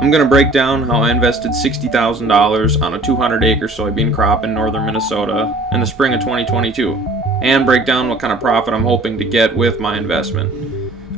I'm going to break down how I invested $60,000 on a 200-acre soybean crop in northern Minnesota in the spring of 2022, and break down what kind of profit I'm hoping to get with my investment.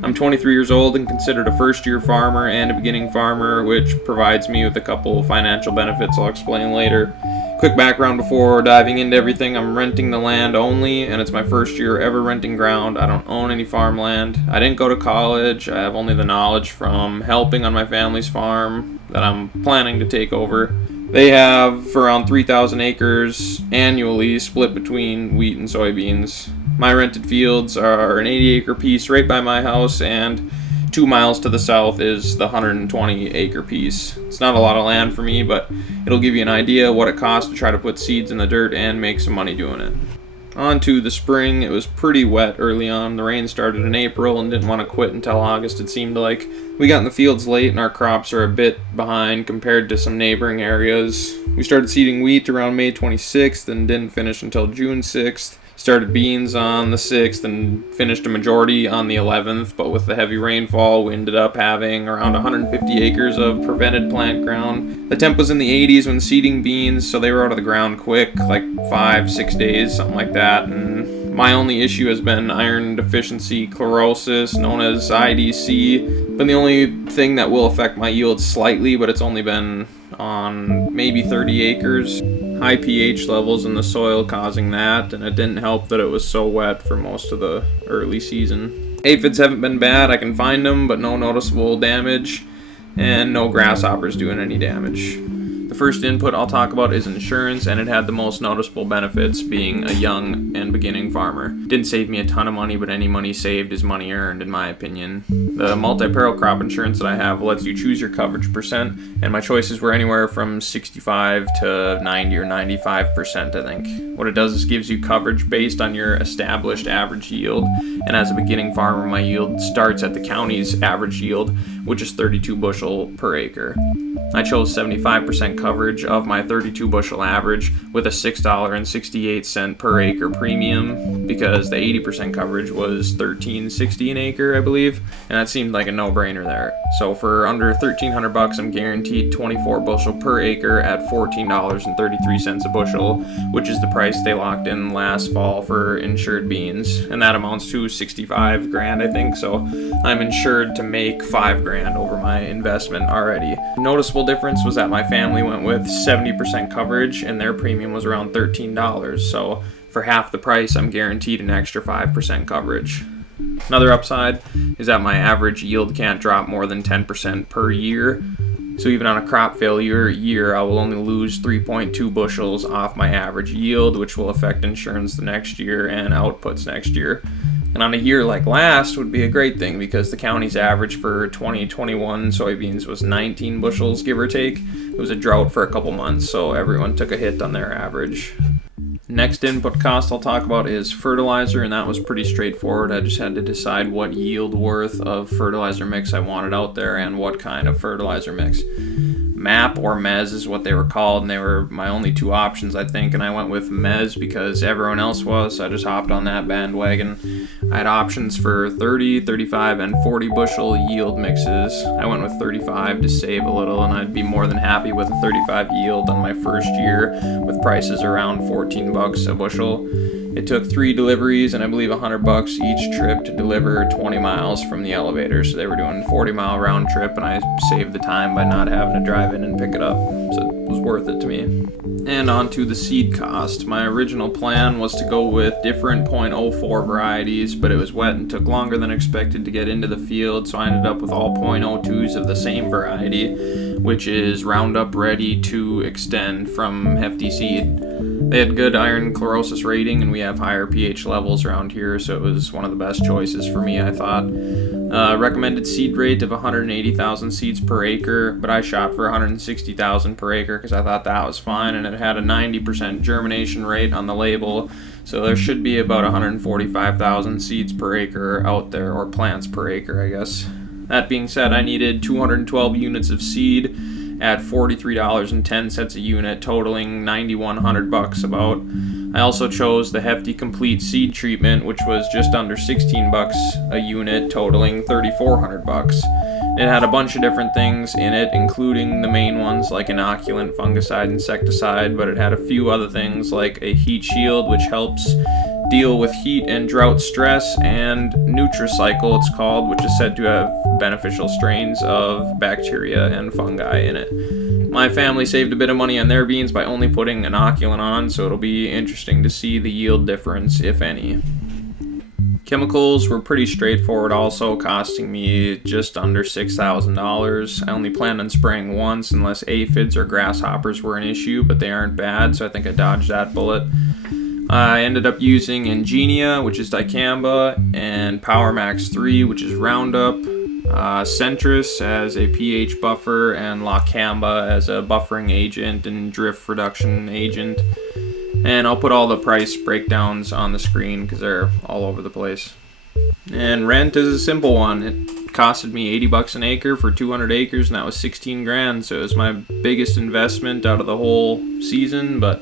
I'm 23 years old and considered a first-year farmer and a beginning farmer, which provides me with a couple financial benefits I'll explain later. Quick background before diving into everything: I'm renting the land only, and it's my first year ever renting ground. I don't own any farmland. I didn't go to college. I have only the knowledge from helping on my family's farm that I'm planning to take over. They have around 3,000 acres annually split between wheat and soybeans. My rented fields are an 80-acre piece right by my house, and 2 miles to the south is the 120-acre piece. It's not a lot of land for me, but it'll give you an idea of what it costs to try to put seeds in the dirt and make some money doing it. On to the spring. It was pretty wet early on. The rain started in April and didn't want to quit until August, it seemed like. We got in the fields late and our crops are a bit behind compared to some neighboring areas. We started seeding wheat around May 26th and didn't finish until June 6th. Started beans on the 6th and finished a majority on the 11th, but with the heavy rainfall, we ended up having around 150 acres of prevented plant ground. The temp was in the 80s when seeding beans, so they were out of the ground quick, like 5-6 days, something like that. And my only issue has been iron deficiency chlorosis, known as IDC. Been the only thing that will affect my yield slightly, but it's only been on maybe 30 acres. High pH levels in the soil causing that, and it didn't help that it was so wet for most of the early season. Aphids haven't been bad. I can find them, but no noticeable damage, and no grasshoppers doing any damage. The first input I'll talk about is insurance, and it had the most noticeable benefits being a young and beginning farmer. Didn't save me a ton of money, but any money saved is money earned, in my opinion. The multi-peril crop insurance that I have lets you choose your coverage percent, and my choices were anywhere from 65 to 90 or 95%, I think. What it does is gives you coverage based on your established average yield, and as a beginning farmer, my yield starts at the county's average yield, which is 32 bushel per acre. I chose 75% coverage of my 32 bushel average with a $6.68 per acre premium because the 80% coverage was $13.60 an acre, I believe, and that seemed like a no-brainer there. So for under $1,300, I'm guaranteed 24 bushel per acre at $14.33 a bushel, which is the price they locked in last fall for insured beans, and that amounts to 65 grand, I think. So I'm insured to make 5 grand over my investment already. Noticeable difference was that my family went with 70% coverage and their premium was around $13. So for half the price, I'm guaranteed an extra 5% coverage. Another upside is that my average yield can't drop more than 10% per year. So even on a crop failure year, I will only lose 3.2 bushels off my average yield, which will affect insurance the next year and outputs next year. And on a year like last would be a great thing because the county's average for 2021 soybeans was 19 bushels, give or take. It was a drought for a couple months, so everyone took a hit on their average. Next input cost I'll talk about is fertilizer, and that was pretty straightforward. I just had to decide what yield worth of fertilizer mix I wanted out there and what kind of fertilizer mix. MAP or MES is what they were called, and they were my only two options, I think, and I went with MES because everyone else was, so I just hopped on that bandwagon. I had options for 30, 35, and 40 bushel yield mixes. I went with 35 to save a little, and I'd be more than happy with a 35 yield on my first year with prices around $14 a bushel. It took 3 deliveries and I believe $100 each trip to deliver 20 miles from the elevator. So they were doing a 40-mile round trip, and I saved the time by not having to drive in and pick it up. So it was worth it to me. And on to the seed cost. My original plan was to go with different .04 varieties, but it was wet and took longer than expected to get into the field, so I ended up with all .02s of the same variety, which is Roundup Ready to Extend from Hefty Seed. They had good iron chlorosis rating, and we have higher pH levels around here, so it was one of the best choices for me, I thought. Recommended seed rate of 180,000 seeds per acre, but I shot for 160,000 per acre because I thought that was fine, and it had a 90% germination rate on the label, so there should be about 145,000 seeds per acre out there, or plants per acre, I guess. That being said, I needed 212 units of seed at $43.10 a unit, totaling $9,100 about. I also chose the Hefty Complete Seed Treatment, which was just under $16 a unit, totaling $3,400. It had a bunch of different things in it, including the main ones like inoculant, fungicide, insecticide, but it had a few other things like a heat shield, which helps deal with heat and drought stress, and Nutricycle, it's called, which is said to have beneficial strains of bacteria and fungi in it. My family saved a bit of money on their beans by only putting inoculant on, so it'll be interesting to see the yield difference, if any. Chemicals were pretty straightforward also, costing me just under $6,000. I only planned on spraying once unless aphids or grasshoppers were an issue, but they aren't bad, so I think I dodged that bullet. I ended up using Ingenia, which is dicamba, and Power Max 3, which is Roundup, Centris as a pH buffer, and Lacamba as a buffering agent and drift reduction agent. And I'll put all the price breakdowns on the screen because they're all over the place. And rent is a simple one. It costed me 80 bucks an acre for 200 acres, and that was 16 grand. So it was my biggest investment out of the whole season, but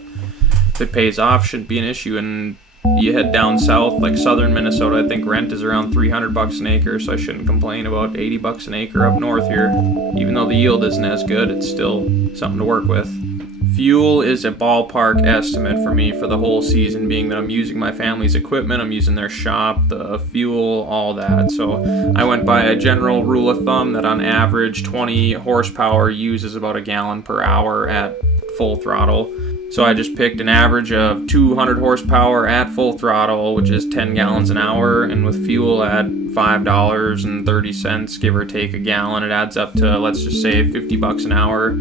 if it pays off, shouldn't be an issue. And you head down south, like southern Minnesota, I think rent is around 300 bucks an acre, so I shouldn't complain about 80 bucks an acre up north here. Even though the yield isn't as good, it's still something to work with. Fuel is a ballpark estimate for me for the whole season, being that I'm using my family's equipment, I'm using their shop, the fuel, all that. So I went by a general rule of thumb that on average 20 horsepower uses about a gallon per hour at full throttle. So I just picked an average of 200 horsepower at full throttle, which is 10 gallons an hour, and with fuel at $5.30, give or take a gallon, it adds up to, let's just say, 50 bucks an hour.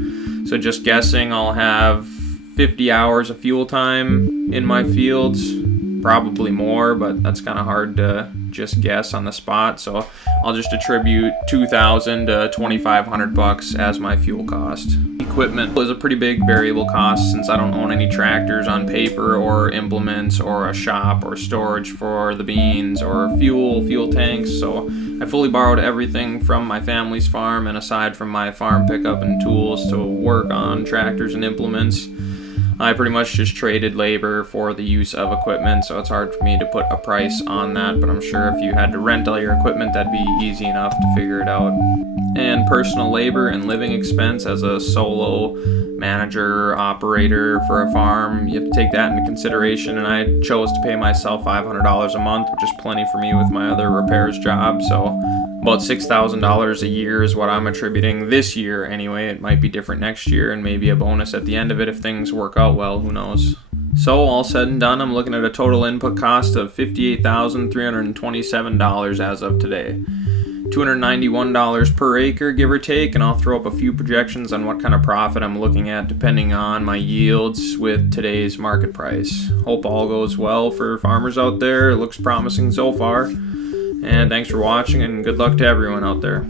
So just guessing, I'll have 50 hours of fuel time in my fields, probably more, but that's kind of hard to just guess on the spot. So I'll just attribute $2,000 to $2,500 as my fuel cost. Equipment was a pretty big variable cost since I don't own any tractors on paper or implements or a shop or storage for the beans or fuel tanks. So I fully borrowed everything from my family's farm, and aside from my farm pickup and tools to work on tractors and implements, I pretty much just traded labor for the use of equipment, so it's hard for me to put a price on that, but I'm sure if you had to rent all your equipment, that'd be easy enough to figure it out. And personal labor and living expense as a solo manager, operator for a farm, you have to take that into consideration, and I chose to pay myself $500 a month, which is plenty for me with my other repairs job, so about $6,000 a year is what I'm attributing this year anyway. It might be different next year and maybe a bonus at the end of it if things work out well, who knows. So all said and done, I'm looking at a total input cost of $58,327 as of today. $291 per acre, give or take, and I'll throw up a few projections on what kind of profit I'm looking at depending on my yields with today's market price. Hope all goes well for farmers out there. It looks promising so far. And thanks for watching, and good luck to everyone out there.